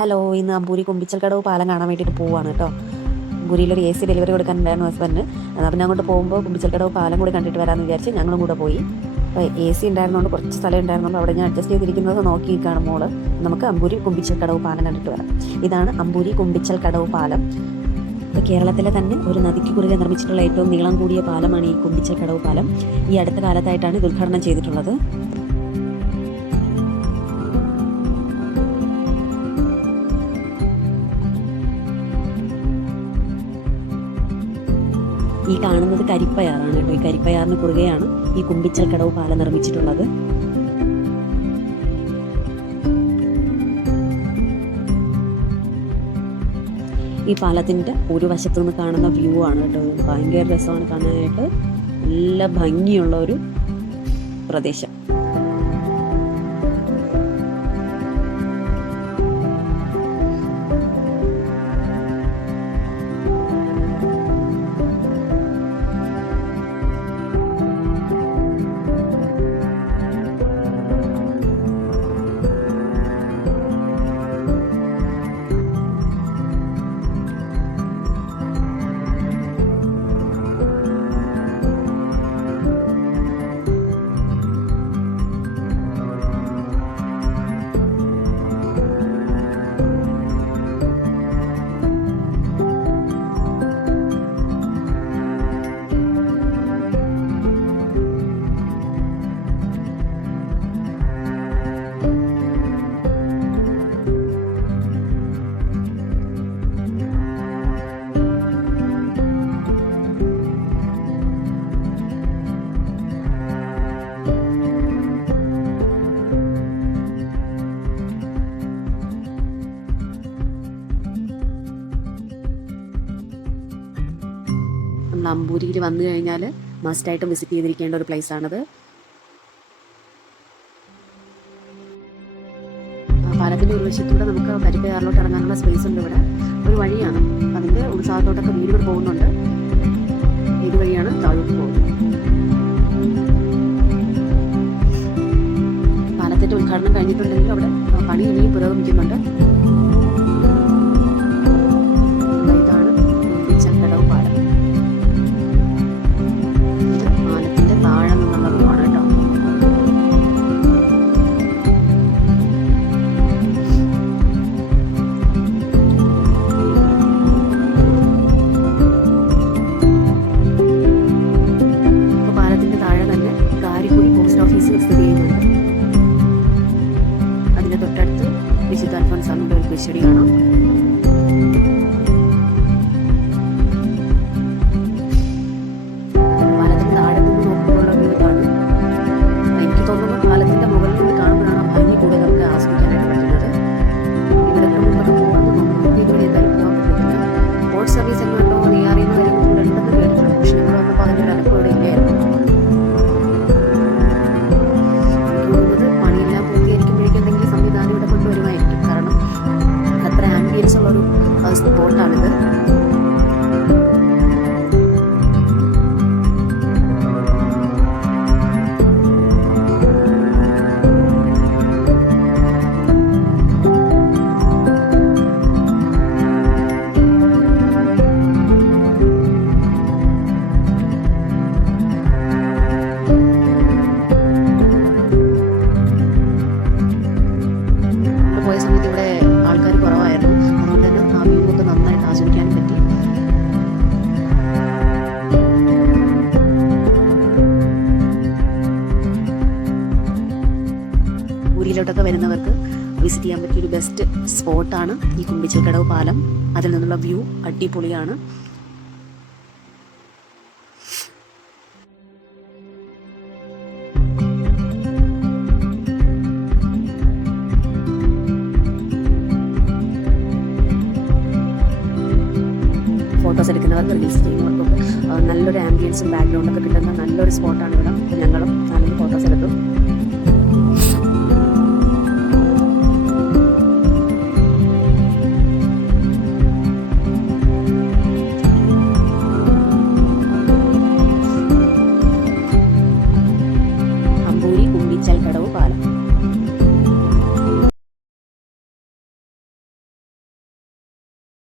Hello, ഇന്ന് അമ്പൂരി കുമ്പിച്ചൽക്കടവ് പാലം കാണാൻ വേണ്ടിയിട്ട് പോവാണ് കേട്ടോ. അമ്പൂരിയിലൊരു AC ഡെലിവറി കൊടുക്കാനുണ്ടായിരുന്നു ഹസ്ബൻഡ്. എന്നാൽ പിന്നെ അങ്ങോട്ട് പോകുമ്പോൾ കുമ്പിച്ചൽക്കടവ് പാലം കൂടി കണ്ടിട്ട് വരാമെന്ന് വിചാരിച്ച് ഞങ്ങളും കൂടെ പോയി. അപ്പോൾ AC ഉണ്ടായിരുന്നുകൊണ്ട് കുറച്ച് സ്ഥലം ഉണ്ടായിരുന്നുള്ളൂ, അവിടെ ഞാൻ അഡ്ജസ്റ്റ് ചെയ്തിരിക്കുന്നത് നോക്കി നിൽക്കുകയാണ് മോള്. നമുക്ക് അമ്പൂരി കുമ്പിച്ചൽക്കടവ് പാലം കണ്ടിട്ട് വരാം. ഇതാണ് അമ്പൂരി കുമ്പിച്ചൽക്കടവ് പാലം. ഇപ്പോൾ കേരളത്തിലെ തന്നെ ഒരു നദിക്ക് കുറുകെ നിർമ്മിച്ചിട്ടുള്ള ഏറ്റവും നീളം കൂടിയ പാലമാണ് ഈ കുമ്പിച്ചൽക്കടവ് പാലം. ഈ അടുത്ത കാലത്തായിട്ടാണ് ഇത് ഉദ്ഘാടനം ചെയ്തിട്ടുള്ളത്. ഈ കാണുന്നത് കരിപ്പയാറാണ് കേട്ടോ. ഈ കരിപ്പയാറിന് കുറുകെയാണ് ഈ കുമ്പിച്ചൽക്കടവ് പാലം നിർമ്മിച്ചിട്ടുള്ളത്. ഈ പാലത്തിൻ്റെ ഒരു വശത്തു നിന്ന് കാണുന്ന വ്യൂ ആണ് കേട്ടോ. ഭയങ്കര രസമാണ് കാണാനായിട്ട്. നല്ല ഭംഗിയുള്ള ഒരു പ്രദേശം. നമ്മൾ അമ്പൂരിയിൽ വന്നു കഴിഞ്ഞാൽ മസ്റ്റായിട്ടും വിസിറ്റ് ചെയ്തിരിക്കേണ്ട ഒരു പ്ലേസാണത്. പാലത്തിൻ്റെ ഒരു വശത്തൂടെ നമുക്ക് കരിപ്പയാറിലോട്ട് ഇറങ്ങാനുള്ള സ്പേസ് ഉണ്ട്. ഇവിടെ ഒരു വഴിയാണ്, അതിൻ്റെ ഉത്സാഹത്തോട്ടൊക്കെ വീടുകൾ പോകുന്നുണ്ട്. ഇതുവഴിയാണ് താഴോട്ട് പോകുന്നത്. പാലത്തിൻ്റെ ഉദ്ഘാടനം കഴിഞ്ഞിട്ടുണ്ടെങ്കിൽ അവിടെ പണി ഇനിയും പുരോഗമിക്കുന്നുണ്ട്. വിശുദ്ധ അൽഫോൻസാമ്മയുടെ ഒരു കുരിശടി കാണാം. പാലത്തിന് താഴെ നിന്ന് നോക്കുമ്പോഴുള്ള ഒരു ഇതാണ്. എനിക്ക് തോന്നുന്നു പാലത്തിന്റെ മുകളിൽ നിന്ന് കാണുമ്പോഴാണ് ഭംഗി കൂടുതൽ നമുക്ക് ആസ്വദിക്കാനായിട്ട് പറ്റുന്നത്. ഇവിടെ മുമ്പൊക്കെ പോകുന്നത് നമുക്ക് ഇതുവഴി എന്തായാലും പോകാൻ പറ്റത്തില്ല. ബോട്ട് സർവീസ് എങ്ങനെയുണ്ടോ നീ അറിയുന്ന കാര്യങ്ങൾ ഇവിടെ ഉണ്ടെന്ന് കേട്ടിട്ടുണ്ട്. പക്ഷെ ഇവിടെ വന്നപ്പോൾ അതിൻ്റെ ഒരു അലക്കം ഇവിടെ ഇല്ലായിരുന്നു. എനിക്ക് തോന്നുന്നത് പണിയെല്ലാം പൂർത്തീകരിക്കുമ്പോഴേക്കും എന്തെങ്കിലും സംവിധാനം ഇവിടെ കൊണ്ടുവരുമായിരിക്കും. കാരണം അത്ര ആംബിയൻസ് ഉള്ളൊരു സ്പോട്ടാണിത്. പോയ സമയത്ത് ഇവിടെ ആൾക്കാർ കുറവായിരുന്നു. അതുകൊണ്ട് തന്നെ ആ വ്യൂ ഒക്കെ നന്നായിട്ട് ആസ്വദിക്കാൻ പറ്റി. ഊരിയിലോട്ടൊക്കെ വരുന്നവർക്ക് വിസിറ്റ് ചെയ്യാൻ പറ്റിയൊരു ബെസ്റ്റ് സ്പോട്ടാണ് ഈ കുമ്പിച്ചൽക്കടവ് പാലം. അതിൽ നിന്നുള്ള വ്യൂ അടിപൊളിയാണ്. ഫോട്ടോസ് എടുക്കുന്നവർക്ക് റീൽസ് ചെയ്യുന്നവർക്കൊക്കെ നല്ലൊരു ആംബിയൻസും ബാക്ക്ഗ്രൗണ്ടൊക്കെ കിട്ടുന്ന നല്ലൊരു സ്പോട്ടാണ് ഇവിടെ. അപ്പോൾ ഞങ്ങളും നാലഞ്ച് ഫോട്ടോസ് എടുത്തു.